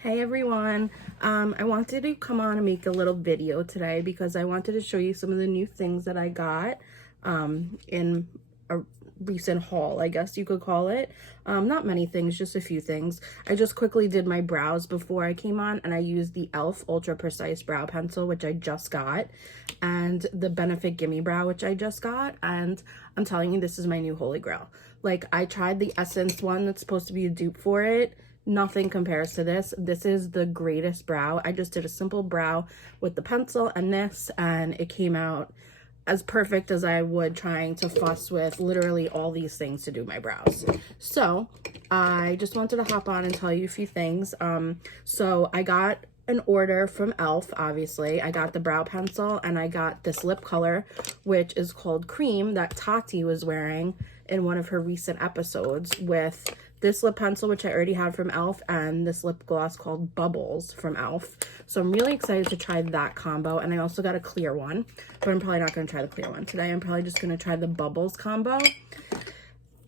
Hey everyone, I wanted to come on and make a little video today because I wanted to show you some of the new things that I got in a recent haul, I guess you could call it. Not many things, just a few things. I just quickly did my brows before I came on, and I used the e.l.f. Ultra Precise Brow Pencil, which I just got, and the Benefit Gimme Brow, which I just got, and I'm telling you, this is my new holy grail. Like, I tried the Essence one that's supposed to be a dupe for it. Nothing compares to this. This is the greatest brow. I just did a simple brow with the pencil and this, and it came out as perfect as I would trying to fuss with literally all these things to do my brows. So I just wanted to hop on and tell you a few things. So I got an order from e.l.f. obviously. I got the brow pencil and I got this lip color, which is called Cream, that Tati was wearing in one of her recent episodes, with this lip pencil, which I already had from e.l.f., and this lip gloss called Bubbles from e.l.f. So I'm really excited to try that combo. And I also got a clear one, but I'm probably not going to try the clear one today. I'm probably just going to try the Bubbles combo.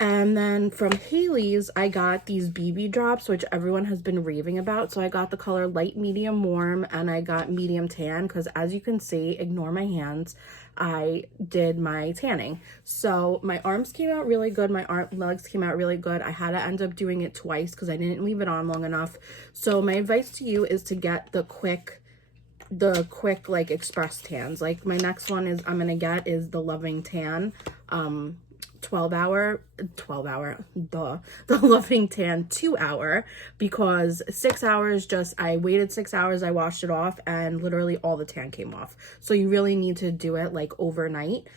And then from Haley's, I got these BB drops, which everyone has been raving about. So I got the color light, medium, warm, and I got medium tan because, as you can see, ignore my hands, I did my tanning. So my arms came out really good. My legs came out really good. I had to end up doing it twice because I didn't leave it on long enough. So my advice to you is to get the quick like express tans. Like my next one is I'm gonna get is the Loving Tan the Loving Tan 2-hour, because 6 hours, just I waited 6 hours, I washed it off, and literally all the tan came off. So you really need to do it like overnight.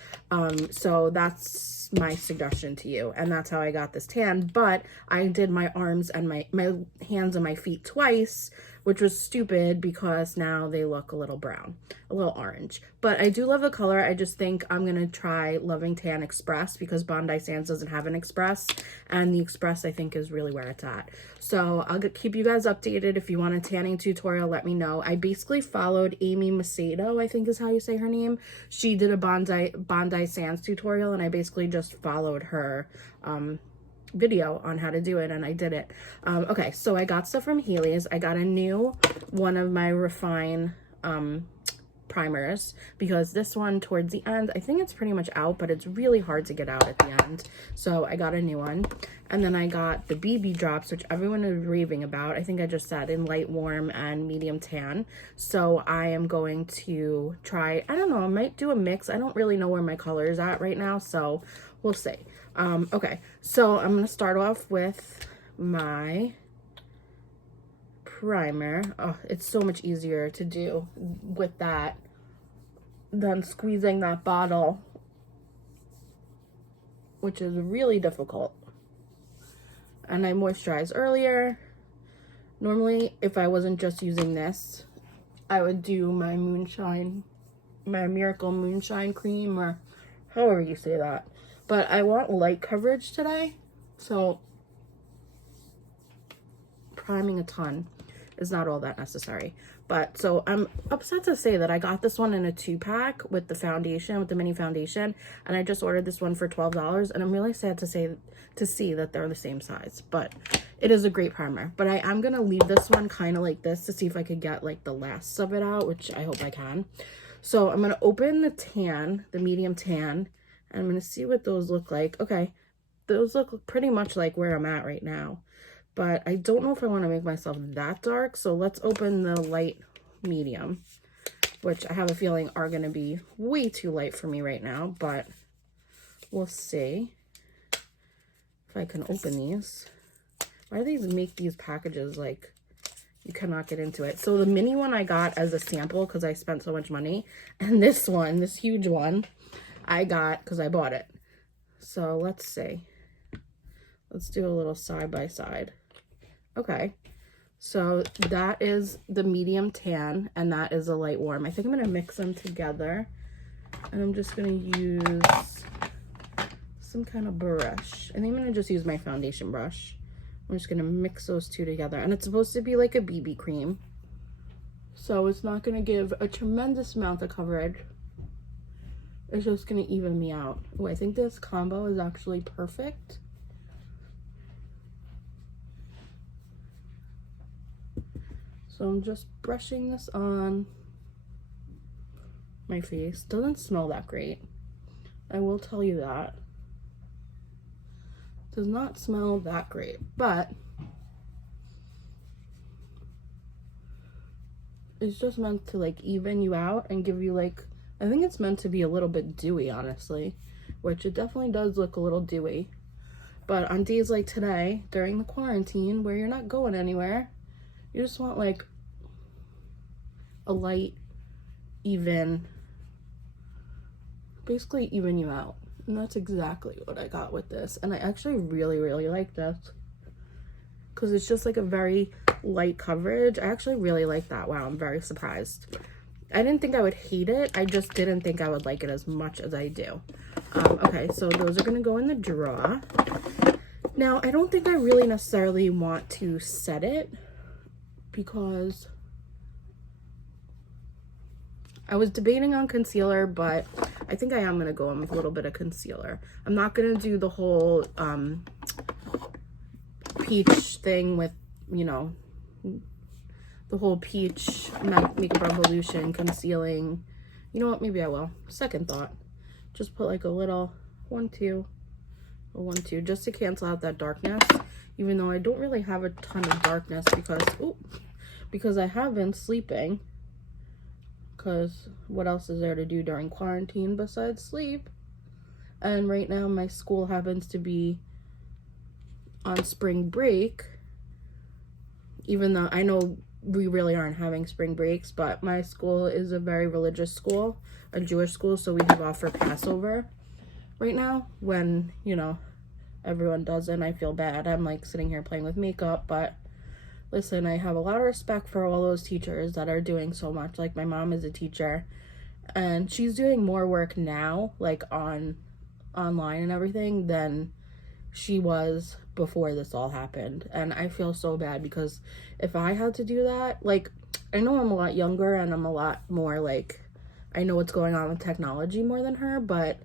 So that's my suggestion to you, and that's how I got this tan. But I did my arms and my hands and my feet twice, which was stupid because now they look a little brown, a little orange. But I do love the color. I just think I'm gonna try Loving Tan Express because Bondi Sands doesn't have an Express, and the Express I think is really where it's at. So I'll keep you guys updated. If you want a tanning tutorial, let me know. I basically followed Amy Macedo, I think is how you say her name. She did a Bondi Sands tutorial, and I basically just followed her video on how to do it, and I did it. Okay, so I got stuff from Haley's. I got a new one of my Refine primers because this one towards the end, I think it's pretty much out, but it's really hard to get out at the end. So I got a new one. And then I got the BB drops, which everyone is raving about. I think I just said in light, warm, and medium tan. So I am going to try, I don't know, I might do a mix. I don't really know where my color is at right now, so we'll see. Okay, so I'm going to start off with my primer. Oh, it's so much easier to do with that than squeezing that bottle, which is really difficult. And I moisturized earlier. Normally, if I wasn't just using this, I would do my Moonshine, my Miracle Moonshine cream, or however you say that. But I want light coverage today, so priming a ton is not all that necessary. But so I'm upset to say that I got this one in a 2-pack with the foundation, with the mini foundation, and I just ordered this one for $12, and I'm really sad to see that they're the same size. But it is a great primer. But I am gonna leave this one kind of like this to see if I could get like the lasts of it out, which I hope I can. So I'm gonna open the tan, the medium tan, and I'm gonna see what those look like. Okay, those look pretty much like where I'm at right now. But I don't know if I want to make myself that dark, so let's open the light medium, which I have a feeling are going to be way too light for me right now, but we'll see if I can open these. Why do they make these packages like you cannot get into it? So the mini one I got as a sample because I spent so much money, and this one, this huge one, I got because I bought it. So let's see. Let's do a little side by side. Okay, so that is the medium tan, and that is a light warm. I think I'm going to mix them together, and I'm just going to use some kind of brush. I think I'm going to just use my foundation brush. I'm just going to mix those two together, and it's supposed to be like a BB cream, so it's not going to give a tremendous amount of coverage. It's just going to even me out. Oh, I think this combo is actually perfect. So I'm just brushing this on my face. Doesn't smell that great, I will tell you that. Does not smell that great, but it's just meant to like even you out and give you like, I think it's meant to be a little bit dewy, honestly, which it definitely does look a little dewy. But on days like today, during the quarantine, where you're not going anywhere, you just want like a light, even, basically even you out. And that's exactly what I got with this. And I actually really, really like this, because it's just like a very light coverage. I actually really like that. Wow, I'm very surprised. I didn't think I would hate it. I just didn't think I would like it as much as I do. Okay, so those are going to go in the drawer. Now, I don't think I really necessarily want to set it, because I was debating on concealer, but I think I am going to go in with a little bit of concealer. I'm not going to do the whole peach thing with, you know, the whole peach Makeup Revolution concealing. You know what, maybe I will. Second thought. Just put like a little 1, 2, or 1, 2, just to cancel out that darkness, even though I don't really have a ton of darkness, because I have been sleeping, because what else is there to do during quarantine besides sleep? And right now my school happens to be on spring break, even though I know we really aren't having spring breaks, but my school is a very religious school, a Jewish school, so we have off for Passover right now, when, you know, everyone doesn't. I feel bad. I'm like sitting here playing with makeup, but listen, I have a lot of respect for all those teachers that are doing so much. Like, my mom is a teacher, and she's doing more work now, like online and everything, than she was before this all happened. And I feel so bad, because if I had to do that, like, I know I'm a lot younger and I'm a lot more like, I know what's going on with technology more than her, but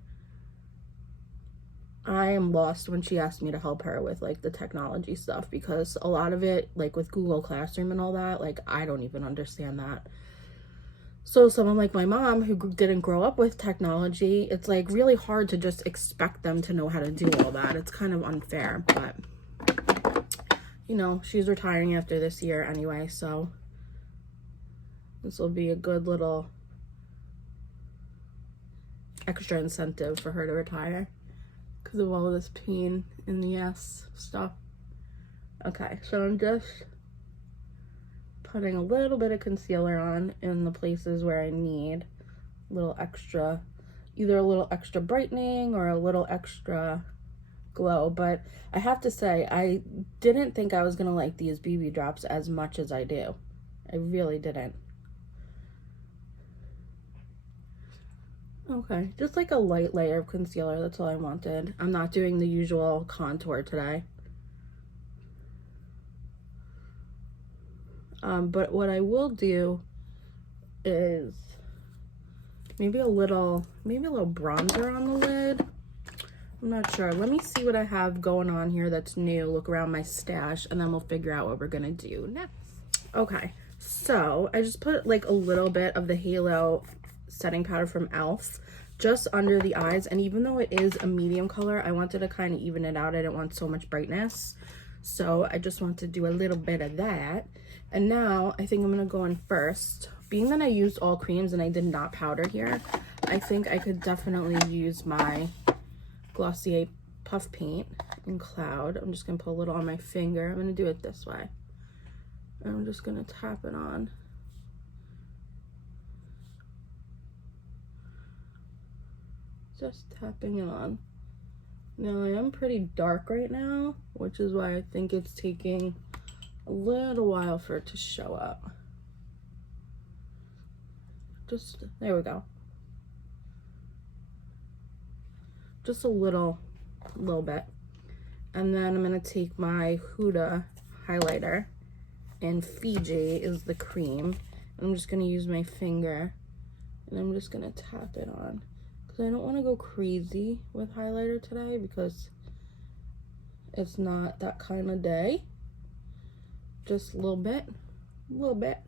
I am lost when she asked me to help her with like the technology stuff, because a lot of it, like with Google Classroom and all that, like I don't even understand that. So someone like my mom, who didn't grow up with technology, it's like really hard to just expect them to know how to do all that. It's kind of unfair, but you know, she's retiring after this year anyway, so this will be a good little extra incentive for her to retire, because of all this pain in the ass stuff. Okay, so I'm just putting a little bit of concealer on in the places where I need a little extra, either a little extra brightening or a little extra glow. But I have to say, I didn't think I was gonna like these BB drops as much as I do. I really didn't. Okay, just like a light layer of concealer, that's all I wanted. I'm not doing the usual contour today. But what I will do is maybe a little bronzer on the lid. I'm not sure. Let me see what I have going on here that's new. Look around my stash, and then we'll figure out what we're gonna do next. Okay, so I just put like a little bit of the Halo setting powder from e.l.f. just under the eyes, and even though it is a medium color, I wanted to kind of even it out. I didn't want so much brightness, so I just want to do a little bit of that. And now I think I'm gonna go in first. Being that I used all creams and I did not powder here, I think I could definitely use my Glossier Puff Paint in Cloud. I'm just gonna put a little on my finger. I'm gonna do it this way. And I'm just gonna tap it on. Just tapping it on. Now I am pretty dark right now, which is why I think it's taking a little while for it to show up. Just, there we go. Just a little bit. And then I'm gonna take my Huda highlighter, and Fiji is the cream. I'm just gonna use my finger, and I'm just gonna tap it on, because I don't want to go crazy with highlighter today, because it's not that kind of day. Just a little bit. a little bit.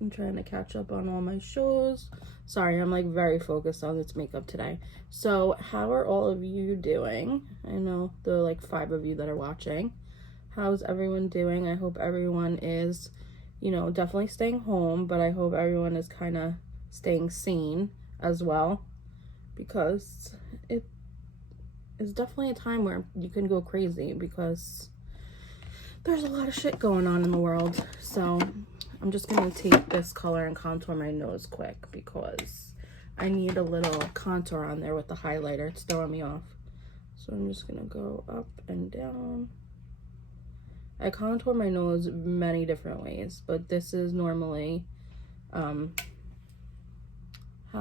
I'm trying to catch up on all my shows. Sorry, I'm like very focused on this makeup today. So how are all of you doing? I know there are like 5 of you that are watching. How's everyone doing? I hope everyone is, you know, definitely staying home, but I hope everyone is kind of staying sane as well, because it is definitely a time where you can go crazy because there's a lot of shit going on in the world. So I'm just gonna take this color and contour my nose quick because I need a little contour on there with the highlighter. It's throwing me off. So I'm just gonna go up and down. I contour my nose many different ways, but this is normally how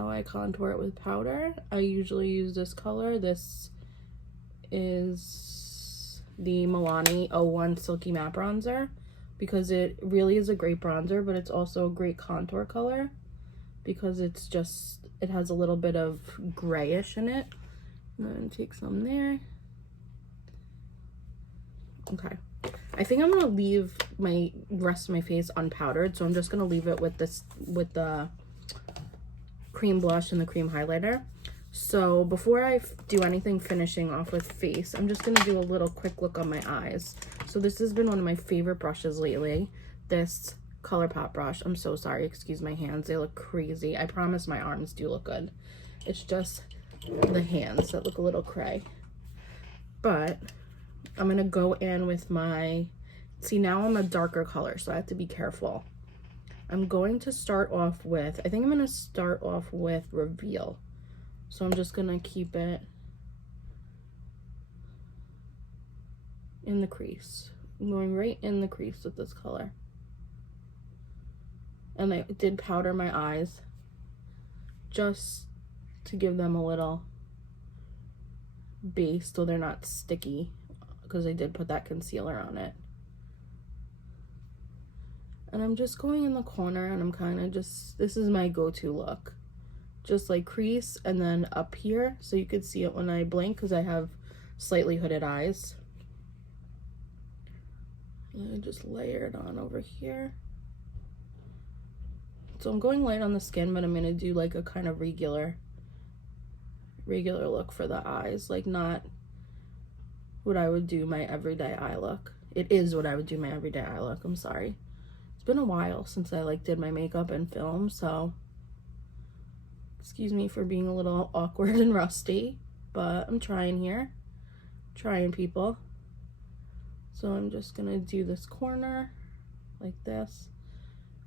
I contour it with powder. I usually use this color. This is the Milani 01 Silky Matte Bronzer because it really is a great bronzer, but it's also a great contour color because it's just, it has a little bit of grayish in it. I'm gonna take some there. Okay. I think I'm gonna leave my rest of my face unpowdered, so I'm just gonna leave it with this, with the cream blush and the cream highlighter. So before I do anything finishing off with face, I'm just gonna do a little quick look on my eyes. So this has been one of my favorite brushes lately, this ColourPop brush. I'm so sorry, excuse my hands, they look crazy. I promise my arms do look good. It's just the hands that look a little cray. But I'm gonna go in with my, see now I'm a darker color, so I have to be careful. I'm going to start off with, I think I'm gonna start off with Reveal. So I'm just gonna keep it in the crease. I'm going right in the crease with this color. And I did powder my eyes just to give them a little base so they're not sticky, because I did put that concealer on it. And I'm just going in the corner and I'm kind of just, this is my go-to look. Just like crease and then up here so you could see it when I blink because I have slightly hooded eyes. And I just layer it on over here. So I'm going light on the skin, but I'm going to do like a kind of regular look for the eyes, like not what I would do my everyday eye look. It is what I would do my everyday eye look, I'm sorry. It's been a while since I like did my makeup and film, so excuse me for being a little awkward and rusty, but I'm trying here. Trying, people. So I'm just gonna do this corner like this.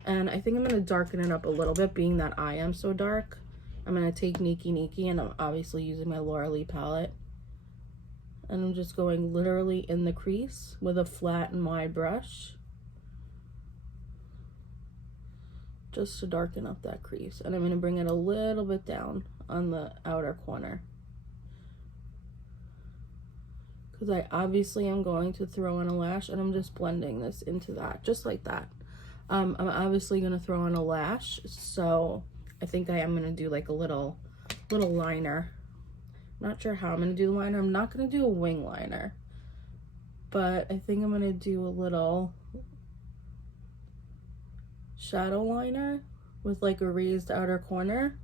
And I think I'm gonna darken it up a little bit, being that I am so dark. I'm gonna take Niki, and I'm obviously using my Laura Lee palette. And I'm just going literally in the crease with a flat and wide brush, just to darken up that crease. And I'm gonna bring it a little bit down on the outer corner, because I obviously am going to throw in a lash, and I'm just blending this into that, just like that. I'm obviously gonna throw in a lash, so I think I am gonna do like a little liner. Not sure how I'm gonna do the liner. I'm not gonna do a wing liner, but I think I'm gonna do a little shadow liner with like a raised outer corner.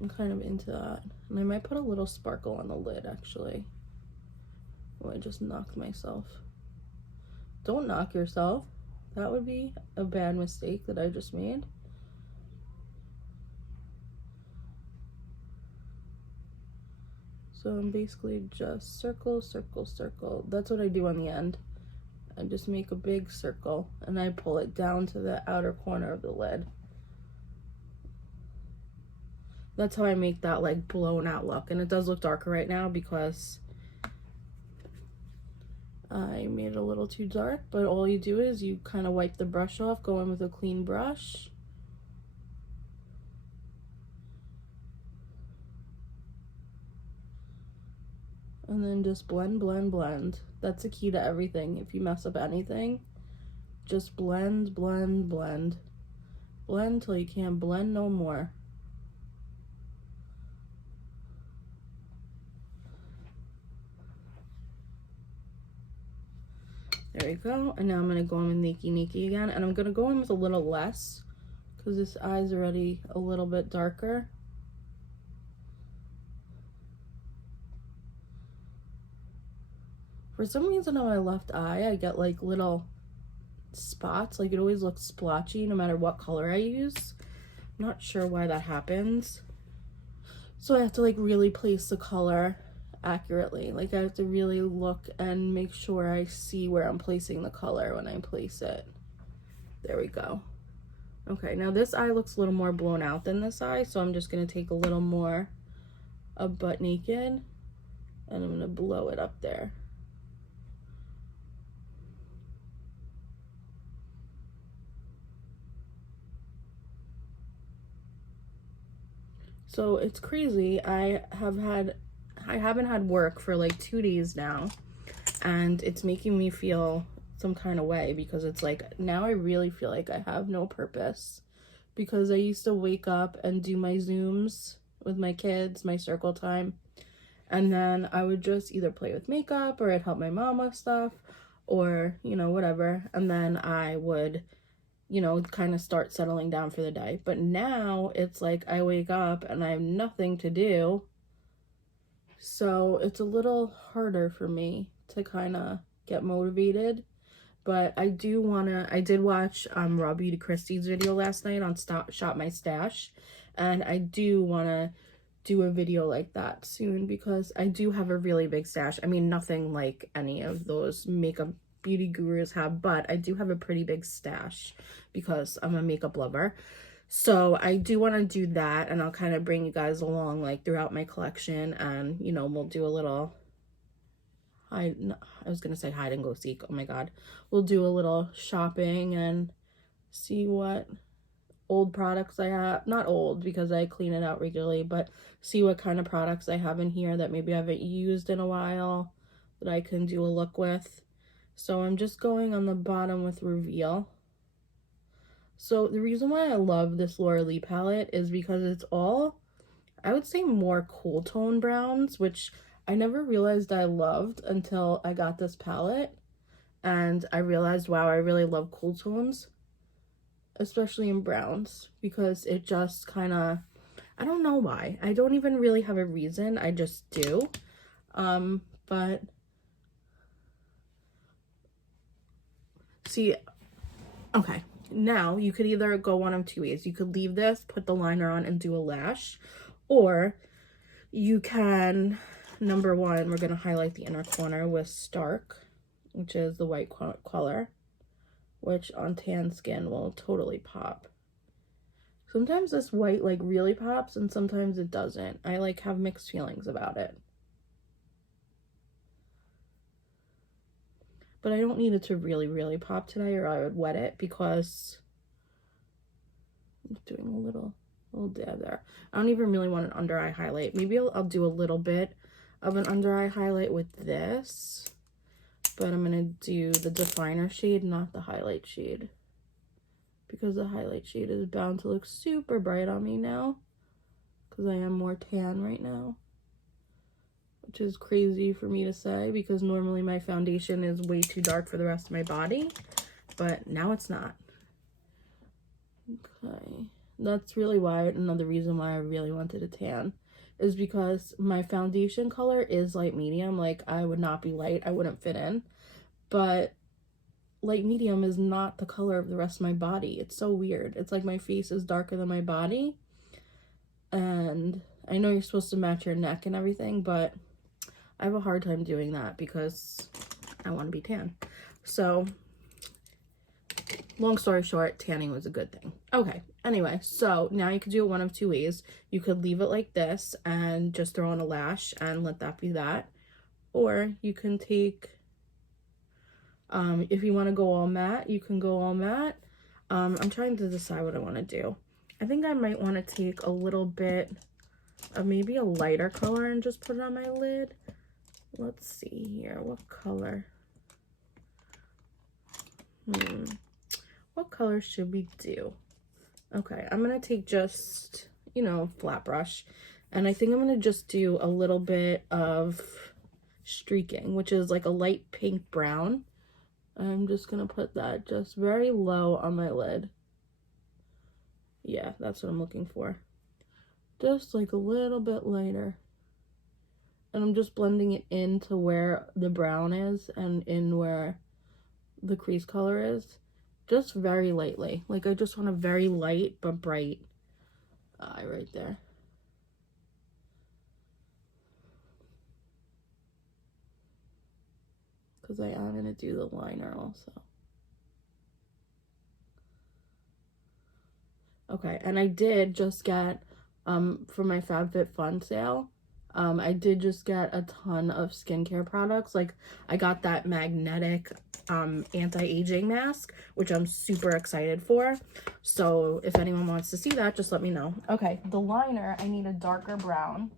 I'm kind of into that. And I might put a little sparkle on the lid, actually. Oh, I just knocked myself. Don't knock yourself. That would be a bad mistake that I just made. So I'm basically just circle, circle, circle. That's what I do on the end. I just make a big circle and I pull it down to the outer corner of the lid. That's how I make that like blown out look. And it does look darker right now because I made it a little too dark, but all you do is you kind of wipe the brush off, go in with a clean brush. And then just blend, blend, blend. That's the key to everything. If you mess up anything, just blend, blend, blend. Blend till you can't blend no more. There you go. And now I'm going to go in with Nikki Nikki again. And I'm going to go in with a little less because this eye's already a little bit darker. For some reason on my left eye, I get like little spots. Like it always looks splotchy no matter what color I use. I'm not sure why that happens. So I have to like really place the color accurately. Like I have to really look and make sure I see where I'm placing the color when I place it. There we go. Okay, now this eye looks a little more blown out than this eye, so I'm just going to take a little more of Butt Naked and I'm going to blow it up there. So it's crazy. I haven't had work for like 2 days now, and it's making me feel some kind of way because it's like now I really feel like I have no purpose, because I used to wake up and do my Zooms with my kids, my circle time, and then I would just either play with makeup or I'd help my mom with stuff or, you know, whatever, and then I would, you know, kind of start settling down for the day. But now it's like I wake up and I have nothing to do, so it's a little harder for me to kind of get motivated. But I did watch Raw Beauty Christie's video last night on Shop My Stash, and I do want to do a video like that soon because I do have a really big stash. I mean, nothing like any of those makeup beauty gurus have, but I do have a pretty big stash because I'm a makeup lover. So I do want to do that, and I'll kind of bring you guys along like throughout my collection, and you know, we'll do a little I was gonna say hide and go seek. Oh my god. We'll do a little shopping and see what old products I have. Not old because I clean it out regularly, but see what kind of products I have in here that maybe I haven't used in a while that I can do a look with. So I'm just going on the bottom with Reveal. So the reason why I love this Laura Lee palette is because it's all, I would say, more cool tone browns, which I never realized I loved until I got this palette. And I realized, wow, I really love cool tones, especially in browns, because it just kind of, I don't know why. I don't even really have a reason. I just do. But see, okay. Now, you could either go one of two ways. You could leave this, put the liner on, and do a lash. Or you can, number one, we're going to highlight the inner corner with Stark, which is the white color, which on tan skin will totally pop. Sometimes this white, like, really pops, and sometimes it doesn't. I, like, have mixed feelings about it. But I don't need it to really, really pop today, or I would wet it, because I'm doing a little dab there. I don't even really want an under eye highlight. Maybe I'll do a little bit of an under eye highlight with this, but I'm going to do the definer shade, not the highlight shade, because the highlight shade is bound to look super bright on me now, because I am more tan right now. Which is crazy for me to say because normally my foundation is way too dark for the rest of my body, but now it's not. Okay, that's really why, another reason why I really wanted a tan is because my foundation color is light medium. Like, I would not be light, I wouldn't fit in, but light medium is not the color of the rest of my body. It's so weird. It's like my face is darker than my body, and I know you're supposed to match your neck and everything, but I have a hard time doing that because I want to be tan. So, long story short, tanning was a good thing. Okay, anyway, so now you could do it one of two ways. You could leave it like this and just throw on a lash and let that be that. Or you can take, if you want to go all matte, you can go all matte. I'm trying to decide what I want to do. I think I might want to take a little bit of maybe a lighter color and just put it on my lid. Let's see here, what color? What color should we do? Okay, I'm gonna take just, you know, flat brush, and I think I'm gonna just do a little bit of streaking, which is like a light pink brown. I'm just gonna put that just very low on my lid. Yeah, that's what I'm looking for. Just like a little bit lighter. And I'm just blending it into where the brown is and in where the crease color is. Just very lightly. Like I just want a very light but bright eye right there. Because I am going to do the liner also. Okay, and I did just get, for my FabFitFun sale, I did just get a ton of skincare products. Like, I got that magnetic anti-aging mask, which I'm super excited for. So, if anyone wants to see that, just let me know. Okay, the liner, I need a darker brown.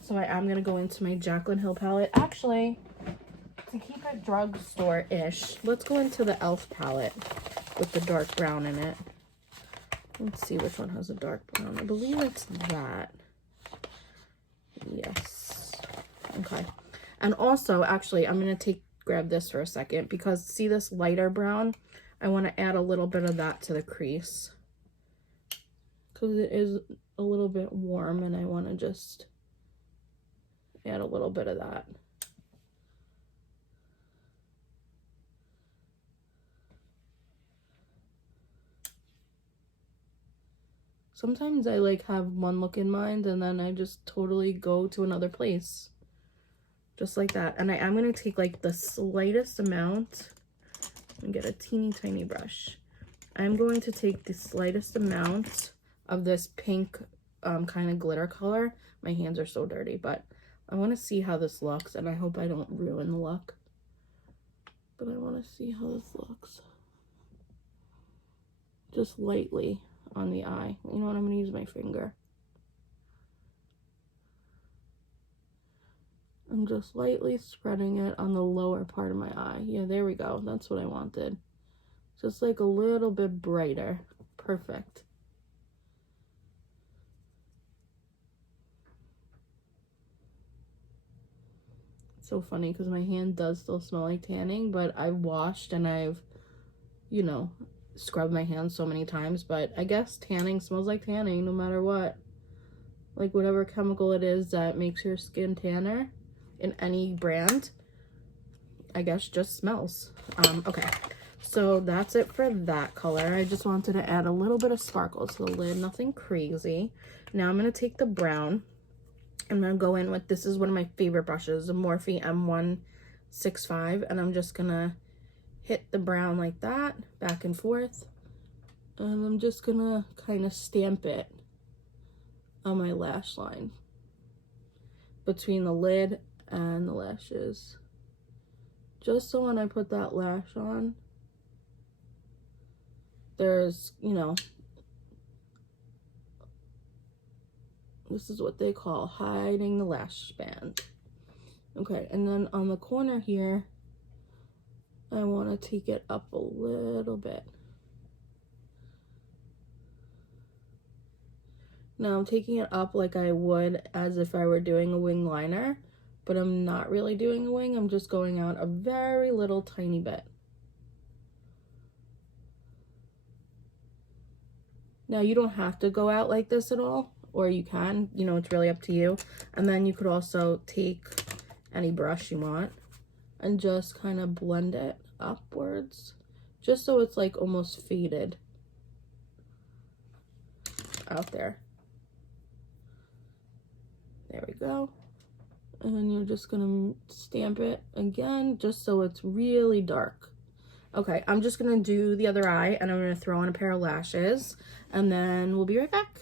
So, I am going to go into my Jaclyn Hill palette. Actually, to keep it drugstore-ish, let's go into the e.l.f. palette with the dark brown in it. Let's see which one has a dark brown. I believe it's that. Yes. Okay. And also, actually, I'm going to grab this for a second because see this lighter brown? I want to add a little bit of that to the crease because it is a little bit warm and I want to just add a little bit of that. Sometimes I like have one look in mind and then I just totally go to another place. Just like that. And I am going to take like the slightest amount and get a teeny tiny brush. I'm going to take the slightest amount of this pink kind of glitter color. My hands are so dirty, but I want to see how this looks and I hope I don't ruin the look. But I want to see how this looks. Just lightly on the eye. You know what? I'm going to use my finger. I'm just lightly spreading it on the lower part of my eye. Yeah, there we go. That's what I wanted. Just like a little bit brighter. Perfect. It's so funny because my hand does still smell like tanning, but I've washed and I've, you know, scrubbed my hands so many times, but I guess tanning smells like tanning no matter what. Like whatever chemical it is that makes your skin tanner in any brand, I guess just smells. Okay, so that's it for that color. I just wanted to add a little bit of sparkle to the lid, nothing crazy. Now I'm going to take the brown. I'm going to go in with, this is one of my favorite brushes, the Morphe M165, and I'm just going to hit the brown like that, back and forth. And I'm just going to kind of stamp it on my lash line between the lid and the lashes. Just so when I put that lash on, there's, you know, this is what they call hiding the lash band. Okay, and then on the corner here, I want to take it up a little bit. Now I'm taking it up like I would as if I were doing a wing liner, but I'm not really doing a wing. I'm just going out a very little tiny bit. Now you don't have to go out like this at all, or you can, you know, it's really up to you. And then you could also take any brush you want and just kind of blend it upwards, just so it's like almost faded out there. There we go. And you're just gonna stamp it again, just so it's really dark. Okay, I'm just gonna do the other eye and I'm gonna throw on a pair of lashes and then we'll be right back.